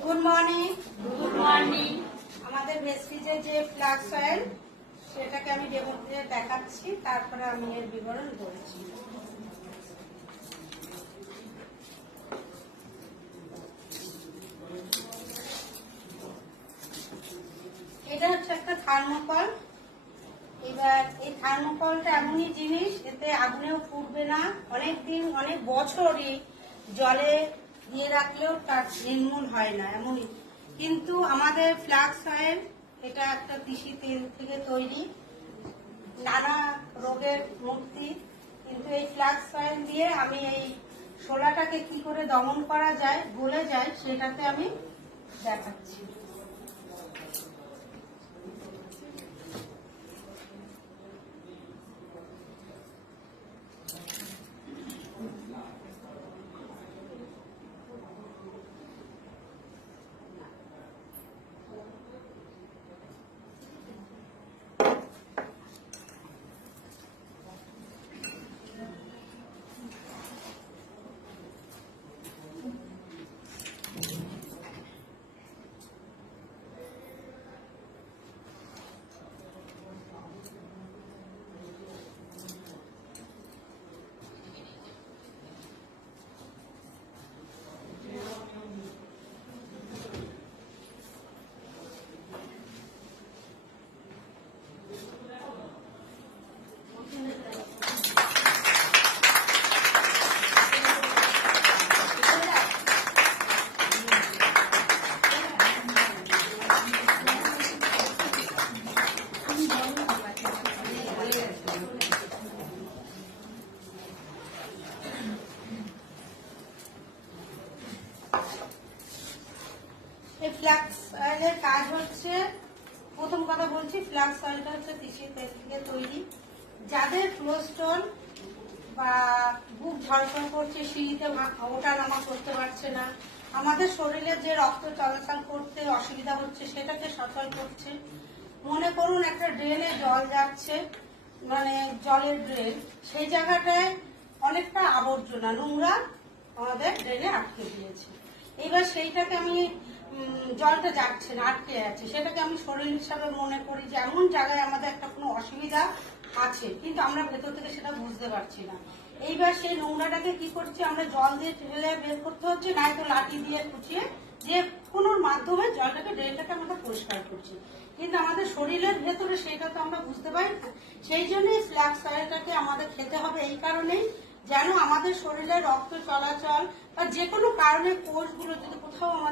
Good morning good morning আমাদের ভেস্টিজের যে flux oil সেটাকে আমি ডেমো দিয়ে দেখাচ্ছি তারপরে আমি এর বিবরণ বলছি। এটা হচ্ছে একটা থার্মোকল। এবার এই থার্মোকলটা এমনই জিনিস এতে আগুনেও ফুটবে না। অনেক দিন অনেক বছরই জলে দিয়ে রাখলেও তার নির্মূল হয় না, এমনই। কিন্তু আমাদের ফ্ল্যাক্স অয়েল, এটা একটা কৃষি তেল থেকে তৈরি, নানা রোগের মুক্তি। কিন্তু এই ফ্ল্যাক্স অয়েল দিয়ে আমি এই শোলাটাকে কি করে দমন করা যায় বলে যায়, সেটাতে আমি দেখাচ্ছি। এই ফ্লাক্স অয়েলের কাজ হচ্ছে, প্রথম কথা বলছি ফ্ল্যাক্স অয়েলটা হচ্ছে তিসির তেল থেকে তৈরি। যাদের কোলেস্ট্রল বা বুক ঝড়ফড় করছে, সিঁড়িতে ওঠা নামা করতে পারছে না, আমাদের শরীরে যে রক্ত চলাচল করতে অসুবিধা হচ্ছে, সেটাকে সচল করছে। মনে করুন একটা ড্রেনে জল যাচ্ছে মানে জলের ড্রেন সেই জায়গাটায় অনেকটা আবর্জনা নোংরা আমাদের ড্রেনে আটকে দিয়েছে। এবার সেইটাকে আমি জলটা যাচ্ছে না আটকে যাচ্ছে সেটাকে আমি শরীর হিসাবে মনে করি যে এমন জায়গায় আমাদের একটা কোনো অসুবিধা আছে, কিন্তু আমরা ভেতর থেকে সেটা বুঝতে পারছি না। এইবার সেই নোংরাটাকে কি করছি, আমরা জল দিয়ে ঠেলে বের করতে হচ্ছে, নয়তো লাঠি দিয়ে কুচিয়ে যে কোনোর মাধ্যমে জলটাকে ড্রেনটাকে আমরা পরিষ্কার করছি। কিন্তু আমাদের শরীরের ভেতরে সেটা তো আমরা বুঝতে পারি না। সেই জন্যই ফ্ল্যাক্স অয়েলটাকে আমাদের খেতে হবে এই কারণেই, যেন আমাদের শরীরে রক্ত চলাচল বা যে কোনো কারণে কোষগুলো যদি কোথাও আমাদের